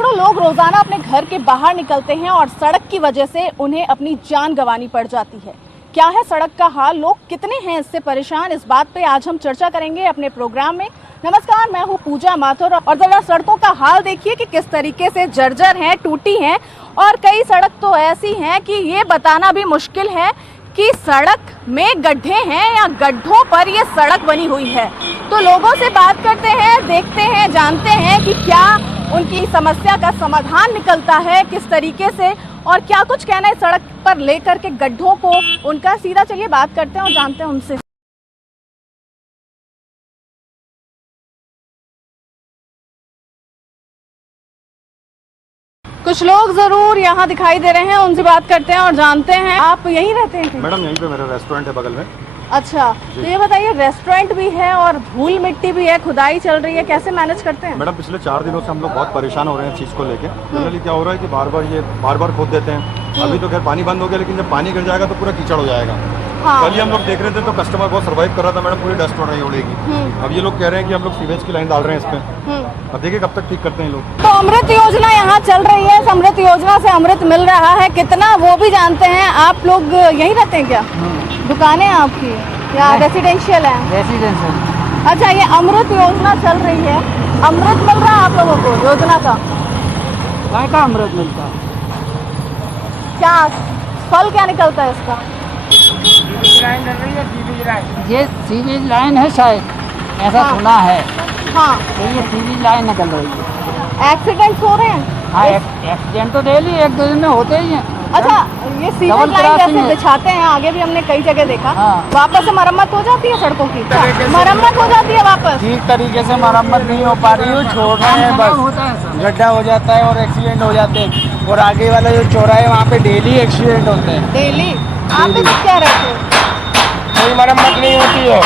सैकड़ों लोग रोजाना अपने घर के बाहर निकलते हैं और सड़क की वजह से उन्हें अपनी जान गंवानी पड़ जाती है। क्या है सड़क का हाल, लोग कितने हैं इससे परेशान, इस बात पे आज हम चर्चा करेंगे अपने प्रोग्राम में। नमस्कार, मैं हूँ पूजा माथुर और जरा सड़कों का हाल देखिए कि किस तरीके से जर्जर हैं, टूटी हैं और कई सड़क तो ऐसी हैं कि ये बताना भी मुश्किल है कि सड़क में गड्ढे हैं या गड्ढों पर ये सड़क बनी हुई है। तो लोगों से बात करते हैं, देखते हैं, जानते हैं कि क्या उनकी समस्या का समाधान निकलता है, किस तरीके से और क्या कुछ कहना है सड़क पर लेकर के गड्ढों को उनका। सीधा चलिए बात करते हैं और जानते हैं उनसे। कुछ लोग जरूर यहाँ दिखाई दे रहे हैं, उनसे बात करते हैं और जानते हैं। आप यहीं रहते हैं? मैडम यहीं पे मेरा रेस्टोरेंट है बगल में। अच्छा, तो ये बताइए, रेस्टोरेंट भी है और धूल मिट्टी भी है, खुदाई चल रही है, कैसे मैनेज करते हैं? मैडम पिछले 4 दिनों से हम लोग बहुत परेशान हो रहे हैं इस चीज़ को लेके। जनरली क्या हो रहा है कि बार बार खोद देते हैं। अभी तो खैर पानी बंद हो गया, लेकिन जब पानी गिर जाएगा तो पूरा कीचड़ हो जाएगा। हाँ। कल ही हम लोग देख रहे थे तो कस्टमर बहुत सर्वाइव कर रहा था, मैडम पूरी डस्ट उड़ रही उड़ेगी। अब ये लोग कह रहे हैं कि हम लोग सीवेज की लाइन डाल रहे हैं इस पे। अब देखिए कब तक ठीक करते हैं लोग। तो अमृत योजना यहाँ चल रही है, इस अमृत योजना से अमृत मिल रहा है, कितना वो भी जानते हैं। आप लोग यहीं रहते हैं क्या? दुकानें आपकी या रेसिडेंशियल है? रेसिडेंशियल। अच्छा, ये अमृत योजना चल रही है, अमृत मिल रहा है आप लोगों को योजना का? गाय का अमृत मिलता है। क्या फल क्या निकलता है इसका? लाइन चल रही है, सीवेज लाइन। ये सीवेज लाइन है शायद, ऐसा हाँ। सुना है। हाँ, तो ये सीवेज लाइन निकल रही है। एक्सीडेंट हो रहे हैं? हाँ, एक्सीडेंट तो डेली 1-2 दिन में होते ही हैं। अच्छा, ये सीवेज डबल लाइन क्रॉसिंग जैसे है। बिछाते हैं, आगे भी हमने कई जगह देखा। हाँ। वापस से मरम्मत हो जाती है सड़कों की? मरम्मत हो जाती है वापस? ठीक तरीके से मरम्मत नहीं हो पा रही है, छोड़ रहे हैं बस, होता है सर। गड्ढा हो जाता है और एक्सीडेंट हो जाते हैं। और आगे वाला जो चौराहा है वहाँ पे डेली एक्सीडेंट होते हैं। डेली? आप भी कुछ कह रहे थे? कोई मरम्मत नहीं होती है,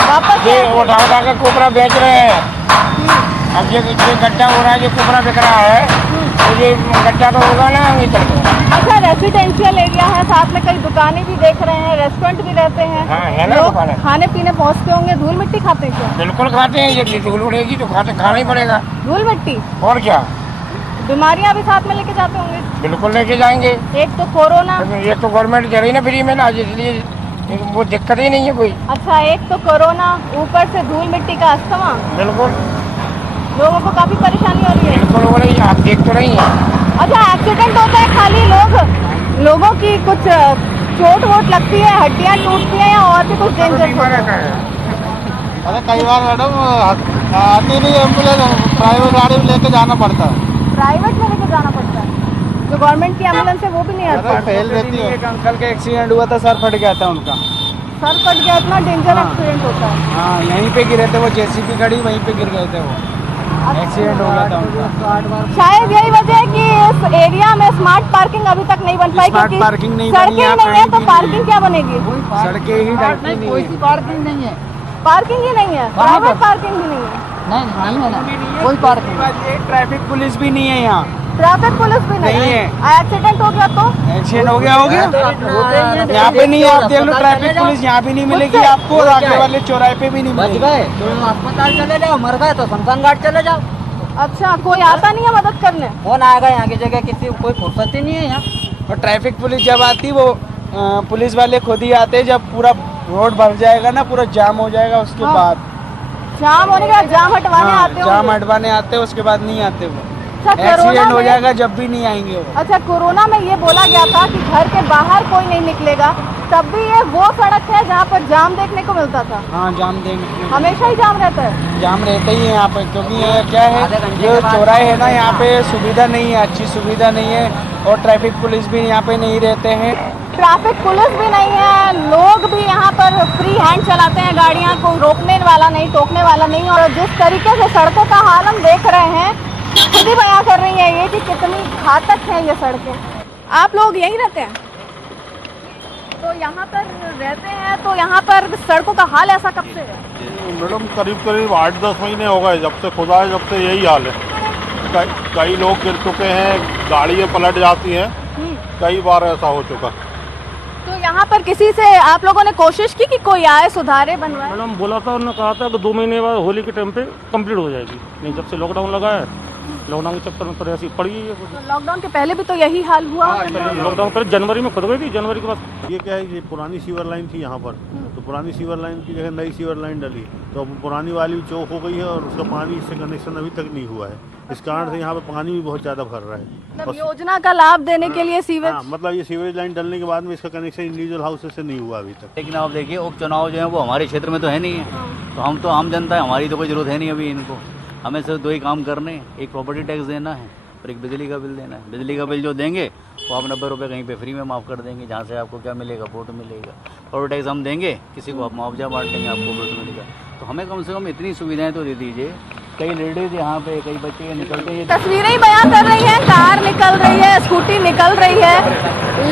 वापस ये उठा उठा के कोपरा बेच रहे हैं। अब ये गड्ढा हो रहा है, ये कोपरा बिक रहा है, तो ये गड्ढा तो होगा ना आगे चल के। अच्छा, रेसिडेंशियल एरिया है, साथ में कई दुकानें भी देख रहे हैं, रेस्टोरेंट भी रहते हैं। हाँ, है ना लोग दुकानें। खाने पीने पहुँचते होंगे, धूल मिट्टी खाते हैं क्या? बिल्कुल खाते हैं, ये धूल उड़ेगी तो खाना ही पड़ेगा। धूल मिट्टी? और क्या, बीमारियां भी साथ में लेके जाते होंगे? बिल्कुल लेके जाएंगे। एक तो कोरोना। ये तो गवर्नमेंट दे रही ना फ्री में ना, इसलिए वो दिक्कत ही नहीं है कोई। अच्छा, एक तो कोरोना, ऊपर से धूल मिट्टी का अस्थमा, बिल्कुल लोगों को काफी परेशानी हो रही है। बिल्कुल हो रही है, आप देख तो रही हैं। अच्छा, एक्सीडेंट होता है, खाली लोगों की कुछ चोट वोट लगती है, हड्डियां टूटती हैं या और भी कुछ डेंजर होता है? अरे कई बार मैडम आती नहीं एम्बुलेंस, प्राइवेट गाड़ी में लेके जाना पड़ता है। प्राइवेट में लेके जाना पड़ता है? जो गवर्नमेंट की एम्बुलेंस है वो भी नहीं आती? फेल रहती है। एक अंकल का एक्सीडेंट हुआ था, सर फट गया था उनका। सर कट गया, इतना डेंजर एक्सीडेंट होता है? हाँ, यहीं पे गिरे थे वो, जेसीबी खड़ी वहीं पे गिर गए थे वो, एक्सीडेंट हो गया था उनका। शायद यही वजह है कि इस एरिया में स्मार्ट पार्किंग अभी तक नहीं बन पाई, स्मार्ट क्योंकि पार्किंग नहीं सड़कें बनी है, नहीं है, तो कहीं भी पार्किंग क्या बनेगी? सड़कें ही ढकती नहीं कोई है। पार्किंग नहीं है। पार्किंग ही नहीं है, कहाँ प्राइवेट पर? पार्किंग भी नहीं है। नहीं है ना, कोई पार्किंग नहीं। ट्रैफिक पुलिस भी नहीं है यहाँ, ट्रैफिक पुलिस भी नहीं नहीं है। है। एक्सीडेंट हो गया तो? एक्सीडेंट हो गया यहाँ पे नहीं है। आप देख लो, ट्रैफिक पुलिस यहाँ भी नहीं मिलेगी आपको, और आगे वाले चौराहे पे भी नहीं बच मिलेगी। गए तो अस्पताल चले जाओ, मर गए तो शमशान घाट चले जाओ। अच्छा, कोई आता नहीं है मदद करने? कौन आएगा यहाँ की जगह, किसी को कोई फुर्सत ही नहीं है यहाँ। और ट्रैफिक पुलिस जब आती, वो पुलिस वाले खुद ही आते, जब पूरा रोड भर जाएगा ना, पूरा जाम हो जाएगा, उसके हाँ। बाद जाम होने के बाद जाम हटवाने हाँ, आते जाम होंगे। हटवाने आते, उसके बाद नहीं आते वो। अच्छा, कोरोना एक्सीडेंट हो में? जाएगा जब भी नहीं आएंगे वो। अच्छा, कोरोना में ये बोला गया था कि घर के बाहर कोई नहीं निकलेगा, तब भी ये वो सड़क है जहाँ पर जाम देखने को मिलता था? हाँ, जाम देंगे, हमेशा ही जाम रहता है? जाम रहता ही है यहाँ पे, क्योंकि ये क्या है, आधे घंटे जो के बाद चौराहे है ना, यहाँ पे सुविधा नहीं है, अच्छी सुविधा नहीं है, और ट्रैफिक पुलिस भी यहाँ पे नहीं रहते हैं। ट्रैफिक पुलिस भी नहीं है, लोग भी यहाँ पर फ्री हैंड चलाते हैं गाड़ियाँ, कोई रोकने वाला नहीं, टोकने वाला नहीं। और जिस तरीके से सड़कों का हाल हम देख रहे हैं, खुद ही बयां कर रही है ये कि कितनी घातक है ये सड़कें। आप लोग यहीं रहते हैं? तो यहाँ पर रहते हैं, तो यहाँ पर सड़कों का हाल ऐसा कब से है? मैडम करीब 8-10 महीने हो गए जब से खुदा है, जब से यही हाल है। कई लोग गिर चुके हैं, गाड़ियाँ पलट जाती हैं, कई बार ऐसा हो चुका। तो यहाँ पर किसी से आप लोगों ने कोशिश की कि कोई आए, सुधारे, बनवाए? मैडम बोला था, उन्होंने कहा था कि 2 महीने बाद होली के टाइम पे कंप्लीट हो जाएगी। नहीं, जब से लॉकडाउन लगा है लॉकडाउन के चक्कर में तो ऐसी पड़ी है। तो लॉकडाउन के पहले भी तो यही हाल हुआ। लॉकडाउन पहले जनवरी में खुद गई थी, जनवरी के बाद। ये क्या है कि पुरानी सीवर लाइन थी यहाँ पर, तो पुरानी सीवर लाइन की जगह नई सीवर लाइन डली, तो अब पुरानी वाली चौक हो गई है और उसका पानी से कनेक्शन अभी तक नहीं हुआ है। इस कारण से यहाँ पर पानी भी बहुत ज़्यादा भर रहा है। मतलब योजना का लाभ देने के लिए सीवेज, हाँ, मतलब ये सीवरेज लाइन डलने के बाद में इसका कनेक्शन इंडिविजुअल हाउसेस से नहीं हुआ अभी तक। लेकिन आप देखिए उपचुनाव जो है वो हमारे क्षेत्र में तो है नहीं है, तो हम तो आम जनता है, हमारी तो कोई ज़रूरत है नहीं अभी इनको। हमें सिर्फ 2 ही काम करने हैं, एक प्रॉपर्टी टैक्स देना है और एक बिजली का बिल देना है। बिजली का बिल जो देंगे वो आप 90 रुपये कहीं पे फ्री में माफ़ कर देंगे, जहाँ से आपको क्या मिलेगा, वोट मिलेगा। प्रॉपर्टी टैक्स हम देंगे, किसी को आप मुआवजा बांट देंगे, आपको वोट मिलेगा। तो हमें कम से कम इतनी सुविधाएँ तो दे दीजिए। कई लेडीज़ यहाँ पे, कई बच्चे निकलते हैं, तस्वीरें ही बयान कर रही हैं। कार निकल रही है, स्कूटी निकल रही है,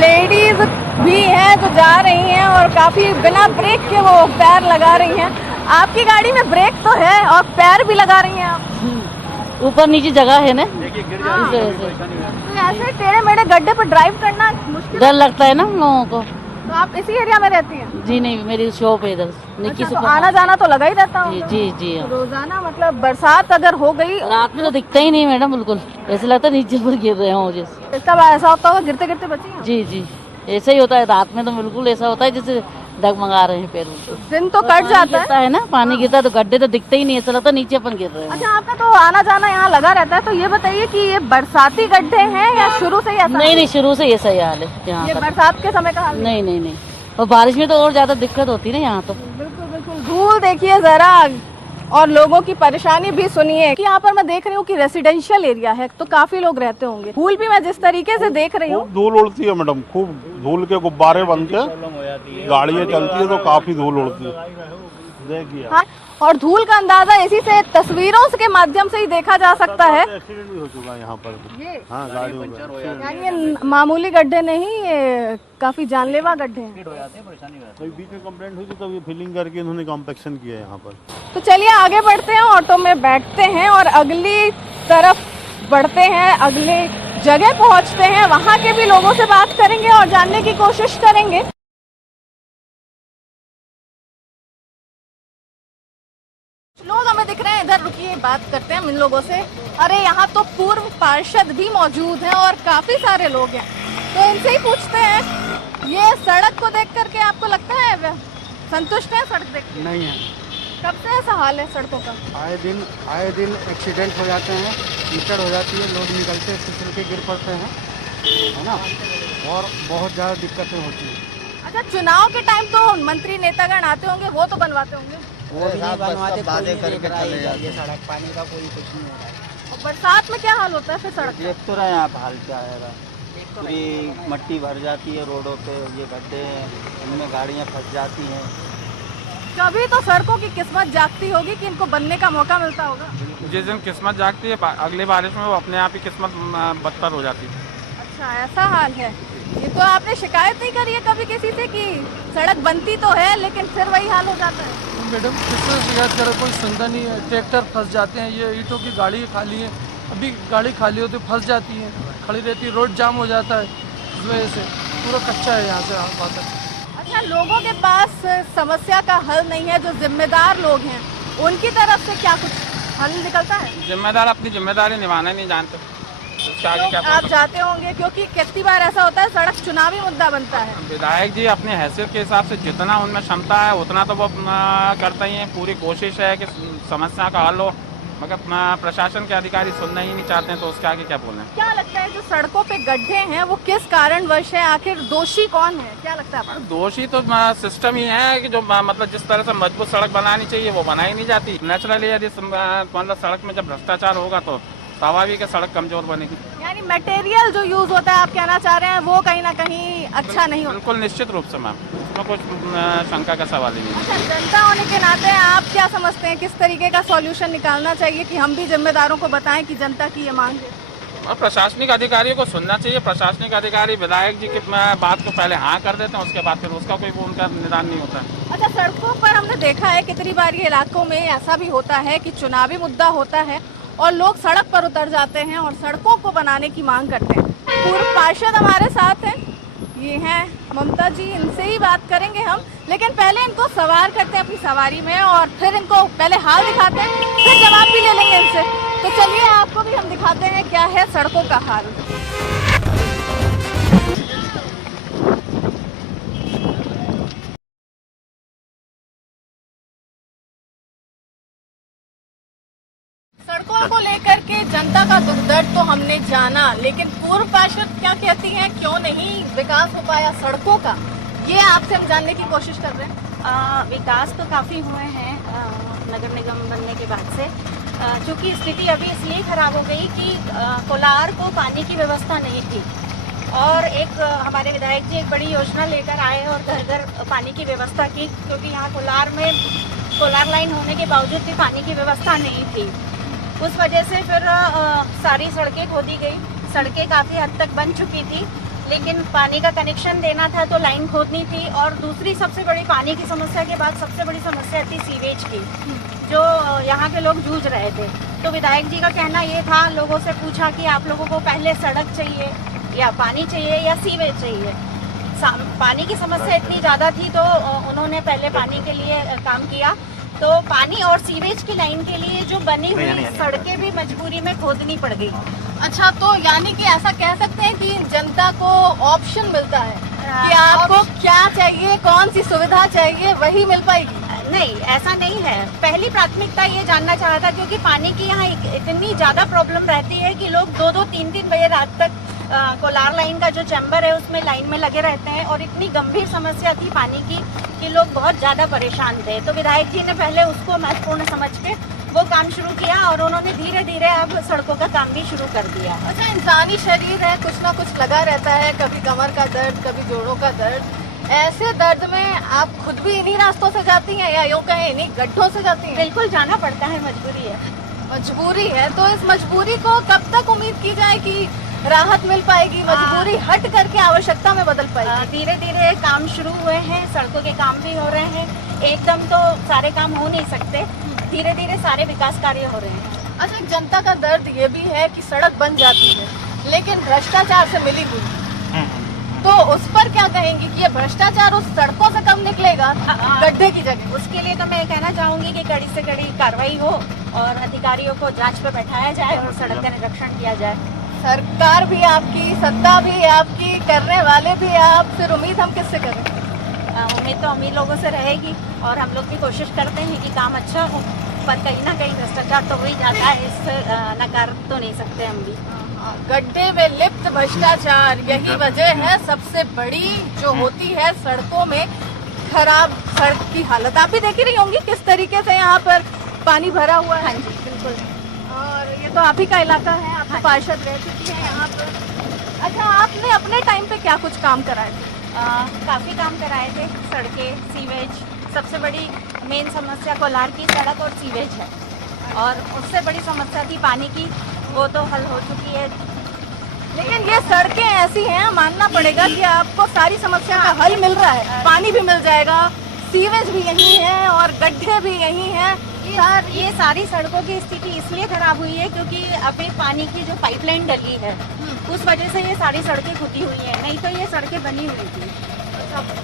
लेडीज भी हैं जो जा रही हैं और काफी बिना ब्रेक के वो पैर लगा रही हैं। आपकी गाड़ी में ब्रेक तो है और पैर भी लगा रही हैं आप। ऊपर नीचे जगह है ना, तो ऐसे टेढ़े मेढ़े गड्ढे पर ड्राइव करना मुश्किल, डर लगता है ना हम लोगों को। तो आप इसी एरिया में रहती हैं? जी नहीं, मेरी शॉप है इधर निक्की अच्छा, तो आना जाना तो लगा ही रहता जी होगा। जी जी। रोजाना मतलब बरसात अगर हो गई रात में तो दिखता ही नहीं मैडम, बिल्कुल ऐसा लगता है नीचे पर गिर रहे हो जैसे। इसका ऐसा होता होगा गिरते गिरते बची हैं? जी जी, ऐसा ही होता है रात में, तो बिल्कुल ऐसा होता है जैसे डगमगा रहे हैं पैर। दिन तो कट जाता है ना, पानी गिरता है तो गड्ढे तो दिखते ही नहीं, ऐसा लगता है नीचे अपन गिर रहे हैं। अच्छा, आपका तो आना जाना यहाँ लगा रहता है, तो ये बताइए कि ये बरसाती गड्ढे हैं या शुरू से ही ऐसा? नहीं नहीं, शुरू से ऐसा ही हाल है यहाँ ये का। बरसात के समय का हाल? नहीं नहीं नहीं, और बारिश में तो और ज्यादा दिक्कत होती है ना यहाँ तो। बिल्कुल बिल्कुल। धूल देखिए जरा और लोगों की परेशानी भी सुनिए कि यहाँ पर मैं देख रही हूँ कि रेसिडेंशियल एरिया है, तो काफी लोग रहते होंगे। धूल भी मैं जिस तरीके से देख रही हूँ, खूब धूल उड़ती है मैडम, खूब धूल के गुब्बारे बन के गाड़ियाँ चलती है तो काफी धूल उड़ती है, देखिए। हाँ, और धूल का अंदाजा इसी से तस्वीरों के माध्यम से ही देखा जा सकता है। एक्सीडेंट भी हो चुका है यहाँ पर। ये हाँ, गाड़ियों में। यानी ये मामूली गड्ढे नहीं, ये काफी जानलेवा गड्ढे हैं। कोई बीच में कंप्लेंट हुई थी तो ये फिलिंग करके इन्होंने कॉम्पेक्शन किया है यहाँ पर। तो चलिए आगे बढ़ते हैं, ऑटो में बैठते हैं और अगली तरफ बढ़ते हैं, अगली जगह पहुंचते हैं, वहां के भी लोगों से बात करेंगे और जानने की कोशिश करेंगे। लोग हमें दिख रहे हैं इधर, रुकिए बात करते हैं इन लोगों से। अरे यहाँ तो पूर्व पार्षद भी मौजूद हैं और काफी सारे लोग हैं, तो इनसे ही पूछते हैं, ये सड़क को देख करके आपको लगता है संतुष्ट है सड़क देख के? नहीं है। कब से ऐसा हाल है सड़कों का? आए दिन एक्सीडेंट हो जाते हैं, कीचड़ हो जाती है, लोग निकलते फिसल के गिर पड़ते हैं, है ना, और बहुत ज़्यादा दिक्कतें होती हैं। अच्छा, चुनाव के टाइम तो मंत्री नेतागण आते होंगे, वो तो बनवाते होंगे। वो भी नहीं बनवाते, ये सड़क पानी का कोई कुछ नहीं हो रहा है। और बरसात में क्या हाल होता है फिर सड़क का? देख तो रहे हैं आप हाल क्या है, पूरी मट्टी भर जाती है रोडों पे, ये गड्ढे हैं, इनमें गाड़ियाँ फंस जाती हैं। कभी तो सड़कों की किस्मत जागती होगी कि इनको बनने का मौका मिलता होगा। जिस दिन किस्मत जागती है अगले बारिश में वो अपने आप ही किस्मत बदतर हो जाती है। अच्छा, ऐसा हाल है। ये तो आपने शिकायत नहीं करी है कभी किसी से कि सड़क बनती तो है लेकिन फिर वही हाल हो जाता है? मैडम किससे शिकायत करे, कोई सुनता नहीं है। ट्रैक्टर फंस जाते हैं, ये ईंटों की गाड़ी खाली है, अभी गाड़ी खाली होती फंस जाती है, खड़ी रहती है, रोड जाम हो जाता है, इस वजह से पूरा कच्चा है यहाँ से आस पास। अच्छा, लोगों के पास समस्या का हल नहीं है, जो जिम्मेदार लोग हैं उनकी तरफ से क्या कुछ हल निकलता है? जिम्मेदार अपनी जिम्मेदारी निभाना नहीं जानते, तो आप जाते होंगे क्योंकि कितनी बार ऐसा होता है सड़क चुनावी मुद्दा बनता है। विधायक जी अपनी हैसियत के हिसाब से जितना उनमें क्षमता है उतना तो वो करते ही हैं, पूरी कोशिश है कि समस्या का हल हो, मगर प्रशासन के अधिकारी सुनना ही नहीं चाहते हैं, तो उसके आगे क्या बोलें। क्या लगता है जो सड़कों पे गड्ढे हैं वो किस कारणवश है, आखिर दोषी कौन है, क्या लगता है आपको? दोषी तो सिस्टम ही है कि जो मतलब जिस तरह से मजबूत सड़क बनानी चाहिए वो बनाई नहीं जाती। नेचुरली यदि मतलब सड़क में जब भ्रष्टाचार होगा तो स्वाभाविक है सड़क कमजोर बनेगी। यानी मटेरियल जो यूज होता है, आप कहना चाह रहे हैं वो कहीं ना कहीं अच्छा नहीं होता? बिल्कुल निश्चित रूप से मैम, उसमें कुछ शंका का सवाल ही नहीं है। अच्छा, जनता होने के नाते आप क्या समझते हैं किस तरीके का सॉल्यूशन निकालना चाहिए कि हम भी जिम्मेदारों को बताएं कि जनता की ये मांग है? और प्रशासनिक अधिकारियों को सुनना चाहिए। प्रशासनिक अधिकारी विधायक जी की बात को पहले हाँ कर देते हैं, उसके बाद फिर उसका कोई उनका निदान नहीं होता है। अच्छा, सड़कों पर हमने देखा है कितनी बार ये इलाकों में ऐसा भी होता है कि चुनावी मुद्दा होता है और लोग सड़क पर उतर जाते हैं और सड़कों को बनाने की मांग करते हैं। पूर्व पार्षद हमारे साथ हैं, ये हैं ममता जी, इनसे ही बात करेंगे हम, लेकिन पहले इनको सवार करते हैं अपनी सवारी में और फिर इनको पहले हाल दिखाते हैं, फिर जवाब भी ले लेंगे इनसे। तो चलिए आपको भी हम दिखाते हैं क्या है सड़कों का हाल। सड़कों को लेकर के जनता का दुख दर्द तो हमने जाना, लेकिन पूर्व पार्षद क्या कहती हैं, क्यों नहीं विकास हो पाया सड़कों का, ये आपसे हम जानने की कोशिश कर रहे हैं। विकास तो काफ़ी हुए हैं नगर निगम बनने के बाद से, क्योंकि स्थिति अभी इसलिए खराब हो गई कि कोलार को पानी की व्यवस्था नहीं थी और एक हमारे विधायक जी एक बड़ी योजना लेकर आए और घर घर पानी की व्यवस्था की, क्योंकि यहाँ कोलार में कोलार लाइन होने के बावजूद भी पानी की व्यवस्था नहीं थी। उस वजह से फिर सारी सड़कें खोदी गई, सड़कें काफ़ी हद तक बन चुकी थी, लेकिन पानी का कनेक्शन देना था तो लाइन खोदनी थी। और दूसरी सबसे बड़ी पानी की समस्या के बाद सबसे बड़ी समस्या थी सीवेज की, जो यहाँ के लोग जूझ रहे थे। तो विधायक जी का कहना ये था, लोगों से पूछा कि आप लोगों को पहले सड़क चाहिए या पानी चाहिए या सीवेज चाहिए। पानी की समस्या इतनी ज़्यादा थी तो उन्होंने पहले पानी के लिए काम किया। तो पानी और सीवेज की लाइन के लिए जो बनी हुई सड़कें भी मजबूरी में खोदनी पड़ गई। अच्छा, तो यानी कि ऐसा कह सकते हैं कि जनता को ऑप्शन मिलता है कि आपको क्या चाहिए, कौन सी सुविधा चाहिए, वही मिल पाएगी? नहीं, ऐसा नहीं है। पहली प्राथमिकता ये जानना चाहा था, क्योंकि पानी की यहाँ इतनी ज़्यादा प्रॉब्लम रहती है कि लोग 2-2, 3-3 बजे रात तक कोलार लाइन का जो चैम्बर है उसमें लाइन में लगे रहते हैं और इतनी गंभीर समस्या थी पानी की कि लोग बहुत ज़्यादा परेशान थे। तो विधायक जी ने पहले उसको महत्वपूर्ण समझ के वो काम शुरू किया और उन्होंने धीरे धीरे अब सड़कों का काम भी शुरू कर दिया। अच्छा, इंसानी शरीर है, कुछ ना कुछ लगा रहता है, कभी कमर का दर्द, कभी जोड़ों का दर्द। ऐसे दर्द में आप खुद भी इन्हीं रास्तों से जाती हैं या यूँ कहें इन्हीं गड्ढों से जाती हैं? बिल्कुल जाना पड़ता है, मजबूरी है। मजबूरी है, तो इस मजबूरी को कब तक उम्मीद की जाए कि राहत मिल पाएगी, मजबूरी हट करके आवश्यकता में बदल पाएगी? धीरे धीरे काम शुरू हुए हैं, सड़कों के काम भी हो रहे हैं। एकदम तो सारे काम हो नहीं सकते, धीरे धीरे सारे विकास कार्य हो रहे हैं। अच्छा, जनता का दर्द ये भी है कि सड़क बन जाती है लेकिन भ्रष्टाचार से मिली हुई, तो उस पर क्या कहेंगी कि ये भ्रष्टाचार उस सड़कों से कम निकलेगा गड्ढे की जगह? उसके लिए तो मैं कहना चाहूँगी कि कड़ी से कड़ी कार्रवाई हो और अधिकारियों को जांच पे बैठाया जाए और सड़क का निरीक्षण किया जाए। सरकार भी आपकी, सत्ता भी आपकी, करने वाले भी आप, फिर उम्मीद हम किससे करें? उम्मीद तो हम ही लोगों से रहेगी और हम लोग भी कोशिश करते हैं कि काम अच्छा हो, पर कहीं ना कहीं भ्रष्टाचार तो हो ही जाता है, इससे नकार तो नहीं सकते हम भी। गड्ढे में लिप्त भ्रष्टाचार, यही वजह है सबसे बड़ी जो होती है सड़कों में खराब सड़क की हालत। आप भी देख ही रही होंगी किस तरीके से यहाँ पर पानी भरा हुआ है। हाँ जी, बिल्कुल। और ये तो आप ही का इलाका है, आप तो पार्षद रह चुकी हैं यहाँ पर। अच्छा, आपने अपने टाइम पे क्या कुछ काम कराए थे? काफ़ी काम कराए थे, सड़कें, सीवेज। सबसे बड़ी मेन समस्या कोलार की सड़क और सीवेज है और उससे बड़ी समस्या थी पानी की, वो तो हल हो चुकी है। लेकिन ये सड़कें ऐसी हैं, मानना पड़ेगा कि आपको सारी समस्या का हल मिल रहा है, पानी भी मिल जाएगा, सीवेज भी यही है और गड्ढे भी यही हैं। ये सारी सड़कों की स्थिति इसलिए खराब हुई है क्योंकि अभी पानी की जो पाइपलाइन डली है उस वजह से ये सारी सड़कें खुदी हुई हैं, नहीं तो ये सड़कें बनी हुई थी।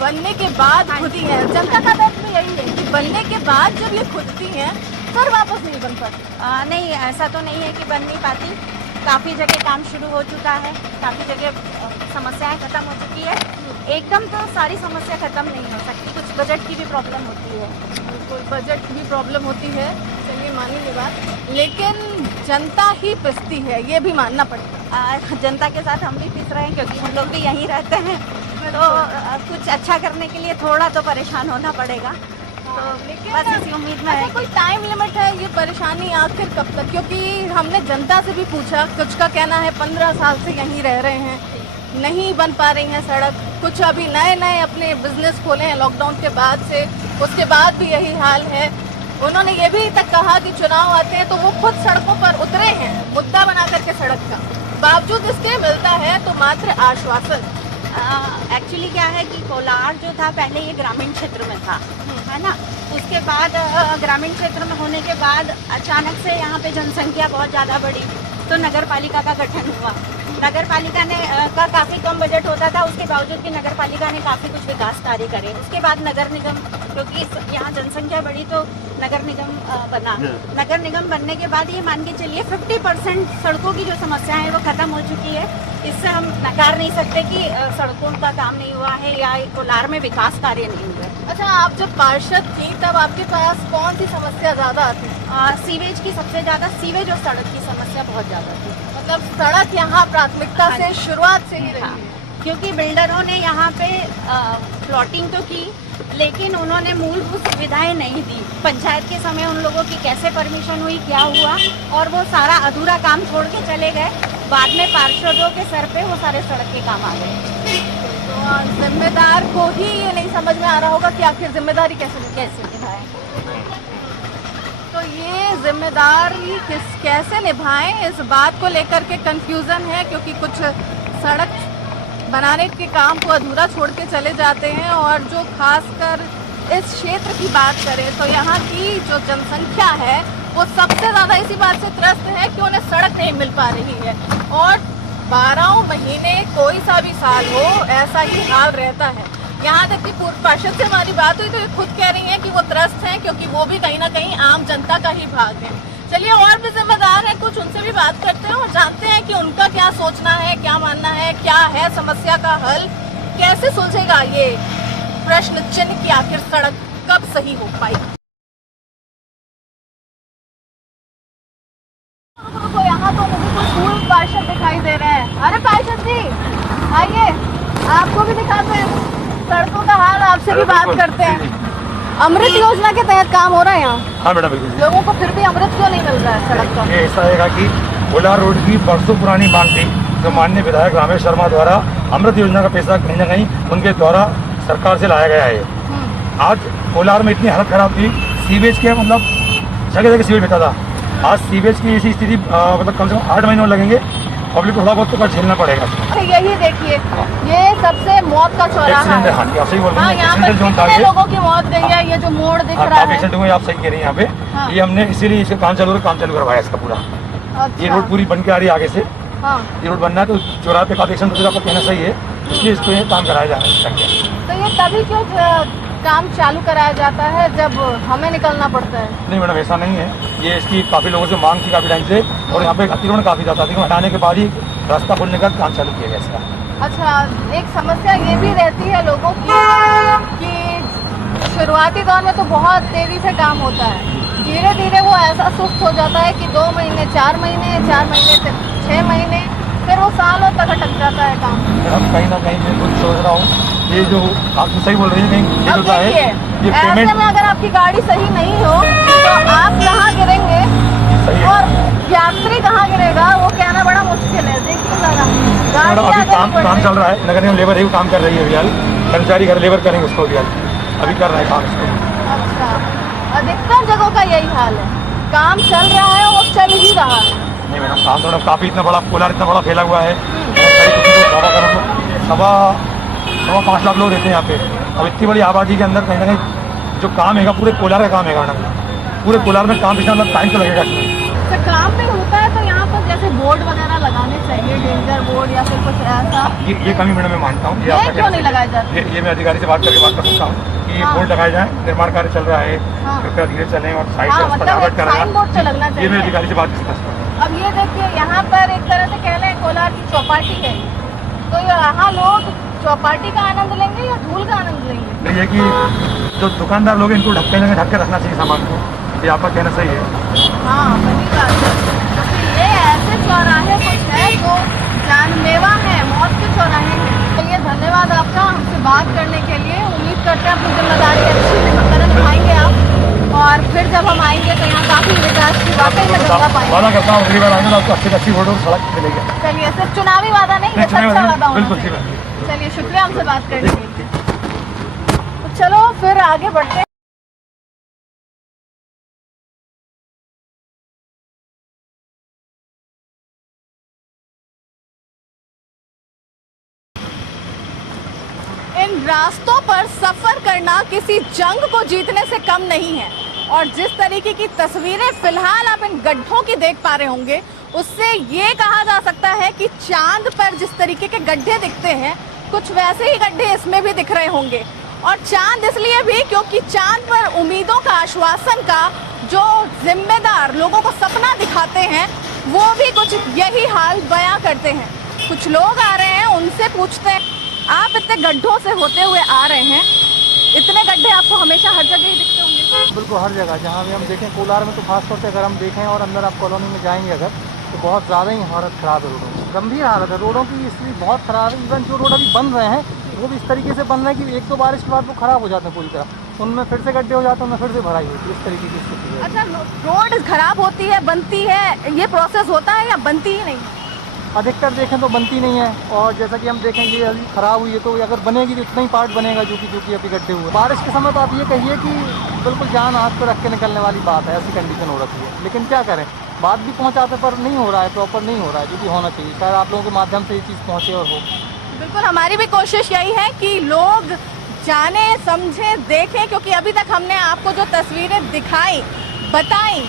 बनने के बाद खुदी है, जनता का दर्द भी यही है कि बनने के बाद जब ये खुदती हैं फिर वापस नहीं बन पाती। नहीं, ऐसा तो नहीं है कि बन नहीं पाती, काफ़ी जगह काम शुरू हो चुका है, काफ़ी जगह समस्याएं खत्म हो चुकी है। एकदम तो सारी समस्या खत्म नहीं हो सकती, कुछ बजट की भी प्रॉब्लम होती है। बिल्कुल, बजट की भी प्रॉब्लम होती है, चलिए मानी ये बात, लेकिन जनता ही पिसती है, ये भी मानना पड़ता है। जनता के साथ हम भी पिस रहे हैं क्योंकि हम लोग भी यहीं रहते हैं, तो कुछ अच्छा करने के लिए थोड़ा तो परेशान होना पड़ेगा। तो बस इसी उम्मीद में है। कोई टाइम लिमिट है ये परेशानी आखिर कब तक? क्योंकि हमने जनता से भी पूछा, कुछ का कहना है 15 साल से यहीं रह रहे हैं, नहीं बन पा रही है सड़क, कुछ अभी नए नए अपने बिजनेस खोले हैं लॉकडाउन के बाद से, उसके बाद भी यही हाल है। उन्होंने ये भी तक कहा कि चुनाव आते हैं तो वो खुद सड़कों पर उतरे हैं मुद्दा बना करके सड़क का, बावजूद इसके मिलता है तो मात्र आश्वासन। एक्चुअली क्या है कि कोलार जो था पहले ये ग्रामीण क्षेत्र में था, है ना, उसके बाद ग्रामीण क्षेत्र में होने के बाद अचानक से यहाँ पे जनसंख्या बहुत ज़्यादा बढ़ी तो नगर पालिका का गठन हुआ नगर पालिका ने का काफ़ी कम बजट होता था, उसके बावजूद भी नगर पालिका ने काफ़ी कुछ विकास कार्य करे। उसके बाद नगर निगम, क्योंकि यहाँ जनसंख्या बढ़ी तो नगर निगम बना। नगर निगम बनने के बाद ये मान के चलिए 50% सड़कों की जो समस्या है वो खत्म हो चुकी है। इससे हम नकार नहीं सकते कि सड़कों का काम नहीं हुआ है या कोलार में विकास कार्य नहीं हुआ। अच्छा, आप जब पार्षद थी तब आपके पास कौन सी समस्या ज़्यादा आती? सीवेज की सबसे ज़्यादा, सीवेज और सड़क की समस्या बहुत ज़्यादा थी। मतलब सड़क यहाँ प्राथमिकता से शुरुआत से ही रही है। क्योंकि बिल्डरों ने यहाँ पे प्लॉटिंग तो की, लेकिन उन्होंने मूलभूत सुविधाएं नहीं दी। पंचायत के समय उन लोगों की कैसे परमिशन हुई, क्या हुआ, और वो सारा अधूरा काम छोड़ के चले गए। बाद में पार्षदों के सर पे वो सारे सड़क के काम आ गए। तो जिम्मेदार को ही ये नहीं समझ में आ रहा होगा कि आखिर जिम्मेदारी कैसे निभाएं। तो ये जिम्मेदारी कैसे निभाएं, इस बात को लेकर के कंफ्यूजन है, क्योंकि कुछ सड़क बनाने के काम को अधूरा छोड़ के चले जाते हैं। और जो खासकर इस क्षेत्र की बात करें तो यहाँ की जो जनसंख्या है वो सबसे ज़्यादा इसी बात से त्रस्त है कि उन्हें सड़क नहीं मिल पा रही है। और 12 महीने कोई सा भी साल हो, ऐसा ही हाल रहता है। यहाँ तक कि पूर्व पार्षद से हमारी बात हुई तो ये खुद कह रही हैं कि वो त्रस्त हैं, क्योंकि वो भी कहीं ना कहीं आम जनता का ही भाग है। चलिए, और भी जिम्मेदार है कुछ, उनसे भी बात करते हैं और जानते हैं कि उनका क्या सोचना है, क्या मानना है, क्या है समस्या का हल, कैसे सुलझेगा ये प्रश्न चिन्ह की आखिर सड़क कब सही हो पाएगी। तो यहाँ तो मुझे कुछ पूर्व पार्षद दिखाई दे रहे हैं। अरे पार्षद जी आइए, आपको भी दिखाते हैं सड़कों का हाल, आपसे भी बात करते हैं। अमृत योजना के तहत काम हो रहा है यहाँ? हाँ मैडम, बिल्कुल। लोगों को फिर भी अमृत क्यों नहीं मिल रहा है सड़क का? ये ऐसा है कि कोलार रोड की बरसों पुरानी मांग थी, जो माननीय विधायक रामेश शर्मा द्वारा अमृत योजना का पैसा कहीं ना कहीं उनके द्वारा सरकार से लाया गया है। आज कोलार में इतनी हालत खराब थी, सीवेज के मतलब जगह जगह सीवेज बिकता था। आज सीवेज की ऐसी स्थिति मतलब कम से कम 8 महीने लगेंगे, पब्लिक को थोड़ा बहुत तो झेलना पड़ेगा। यही देखिए, ये सबसे मौत का चौराहा है। हाँ, यहाँ पर कितने लोगों की मौत गई है। ये जो मोड़ दिख रहा है, पेशेंट हुए, आप सही कह रही हैं। यहाँ पे ये हमने इसीलिए इसका काम चालू करवाया इसका पूरा। ये रोड पूरी बन के आ रही है आगे से। ये रोड बनना है तो चौराहे पे काफी एक्सीडेंट आपका कहना सही है, इसलिए इसको ये काम कराया जा रहा है। तो ये तभी क्यों काम चालू कराया जाता है जब हमें निकलना पड़ता है? नहीं मैडम, ऐसा नहीं है। ये इसकी काफी लोगों से मांग थी काफी टाइम से, और यहाँ पे अतिक्रमण काफी ज्यादा, अतिक्रमण हटाने के बाद ही रास्ता खोलने का काम चालू किया गया इसका। अच्छा, एक समस्या ये भी रहती है लोगों की कि शुरुआती दौर में तो बहुत तेजी से काम होता है, धीरे धीरे वो ऐसा सुस्त हो जाता है कि 2 महीने 4 महीने 4 महीने से 6 महीने, फिर वो सालों तक अटक जाता है काम। मैडम कहीं ना कहीं मैं कुछ सोच रहा हूँ, ये जो आप तो सही बोल रही है, कहीं ये होता है ये पेमेंट में अगर आपकी गाड़ी सही नहीं हो तो आप कहाँ गिरेंगे और यात्री कहाँ गिरेगा, वो कहना बड़ा मुश्किल है। देखिए अभी काम चल रहा है, नगर निगम लेबर है, काम कर रही है अभी, कर्मचारी घर लेबर करेंगे उसको अभी कर रहा है काम इसको। अच्छा, अधिकतर जगहों का यही हाल है, काम चल रहा है और चल ही रहा है। नहीं मैडम, काम तो काफी इतना बड़ा कोलार इतना बड़ा फैला हुआ है, 5 लाख लोग रहते हैं यहाँ पे। अब इतनी बड़ी आबादी के अंदर कहीं ना कहीं जो काम है पूरे कोलार का काम है मैडम, पूरे कोलार में काम पिछले टाइम तो लगेगा इसमें। तो काम भी होता है तो यहाँ पर जैसे बोर्ड वगैरह लगाने चाहिए, डेंजर बोर्ड या फिर कुछ ऐसा। ये कमी मैडम मैं मानता हूँ, ये क्यों नहीं लगाए जाते? ये मैं अधिकारी से बात करके बात कर सकता हूँ कि बोर्ड लगाए जाए, निर्माण कार्य चल रहा है, कृपया धीरे चलें और साइड से सजावट कर रहा है, ये मैं अधिकारी से बात कर सकता हूँ। अब ये देखिए, यहाँ पर एक तरह से कह लें कोलार की चौपाटी है, तो यहाँ लोग चौपाटी का आनंद लेंगे या धूल का आनंद लेंगे? ये कि जो दुकानदार लोग इनको ढक के रखना चाहिए सामान को, ये आपका कहना सही है। हाँ, सही बात है। तो ये ऐसे चौराहे कुछ है जो जानलेवा है, मौत के चौराहे हैं। चलिए, धन्यवाद आपका हमसे बात करने के लिए। उम्मीद करते हैं अपनी जिम्मेदारी अच्छी तरह निभाएंगे आप, और फिर जब हम आएंगे तो यहाँ काफी विकास की वाकई में गंगा पाएंगे। वादा करता हूँ अगली बार आएंगे तो आपको अच्छी रोड और सड़क मिलेगी। चलिए, सिर्फ चुनावी वादा नहीं, ये सच्चा वादा होना बिल्कुल। चाहिए। चलिए, शुक्रिया हमसे बात करने के लिए। तो चलो फिर आगे बढ़ते हैं। इन रास्तों पर सफर करना किसी जंग को जीतने से कम नहीं है। और जिस तरीके की तस्वीरें फिलहाल आप इन गड्ढों की देख पा रहे होंगे, उससे ये कहा जा सकता है कि चांद पर जिस तरीके के गड्ढे दिखते हैं, कुछ वैसे ही गड्ढे इसमें भी दिख रहे होंगे। और चांद इसलिए भी क्योंकि चांद पर उम्मीदों का, आश्वासन का जो जिम्मेदार लोगों को सपना दिखाते हैं, वो भी कुछ यही हाल बयां करते हैं। कुछ लोग आ रहे हैं, उनसे पूछते हैं, आप इतने गड्ढों से होते हुए आ रहे हैं, इतने गड्ढे आपको हमेशा हर जगह ही दिखते होंगे? बिल्कुल हर जगह, जहाँ भी हम देखें, कोलार में तो खासतौर से अगर हम देखें और अंदर आप कॉलोनी में जाएंगे अगर, तो बहुत ज़्यादा ही हालत ख़राब है रोडों की, गंभीर हालत है रोडों की, स्थिति बहुत ख़राब है। इवन जो रोड अभी बन रहे हैं वो भी इस तरीके से बन रहे हैं कि एक दो बारिश के बाद वो ख़राब हो जाते हैं पूरी तरह, उनमें फिर से गड्ढे हो जाते हैं, उनमें फिर से भराई होती है, इस तरीके की स्थिति है। अच्छा, रोड खराब होती है, बनती है, ये प्रोसेस होता है या बनती ही नहीं? अधिकतर देखें तो बनती नहीं है, और जैसा कि हम देखें ये अभी ख़राब हुई है, तो अगर बनेगी तो उतना ही पार्ट बनेगा जो कि अभी गड्ढे हुए। बारिश के समय तो आप ये कहिए कि बिल्कुल जान हाथ पर रख के निकलने वाली बात है, ऐसी कंडीशन हो रखी है। लेकिन क्या करें, बात भी पहुंचाते पर नहीं हो रहा है, प्रॉपर नहीं हो रहा है, जो कि होना चाहिए। शायद आप लोगों के माध्यम से ये चीज़ पहुंचे और हो। बिल्कुल, हमारी भी कोशिश यही है कि लोग जाने, समझें, देखें, क्योंकि अभी तक हमने आपको जो तस्वीरें दिखाई, बताई,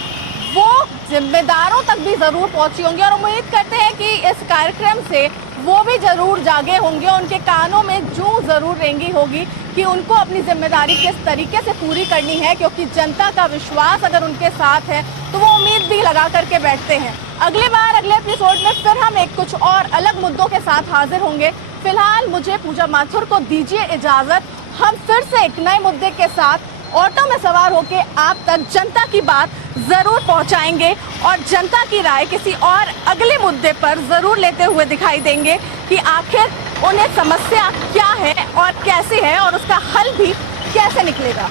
वो जिम्मेदारों तक भी ज़रूर पहुंची होंगी, और उम्मीद करते हैं कि इस कार्यक्रम से वो भी ज़रूर जागे होंगे, उनके कानों में जूं ज़रूर रेंगी होगी कि उनको अपनी जिम्मेदारी किस तरीके से पूरी करनी है, क्योंकि जनता का विश्वास अगर उनके साथ है तो वो उम्मीद भी लगा करके बैठते हैं। अगली बार, अगले एपिसोड में फिर हम एक कुछ और अलग मुद्दों के साथ हाजिर होंगे। फिलहाल मुझे पूजा माथुर को दीजिए इजाज़त। हम फिर से एक नए मुद्दे के साथ ऑटो में सवार होकर आप तक जनता की बात ज़रूर पहुंचाएंगे, और जनता की राय किसी और अगले मुद्दे पर ज़रूर लेते हुए दिखाई देंगे कि आखिर उन्हें समस्या क्या है और कैसे है, और उसका हल भी कैसे निकलेगा।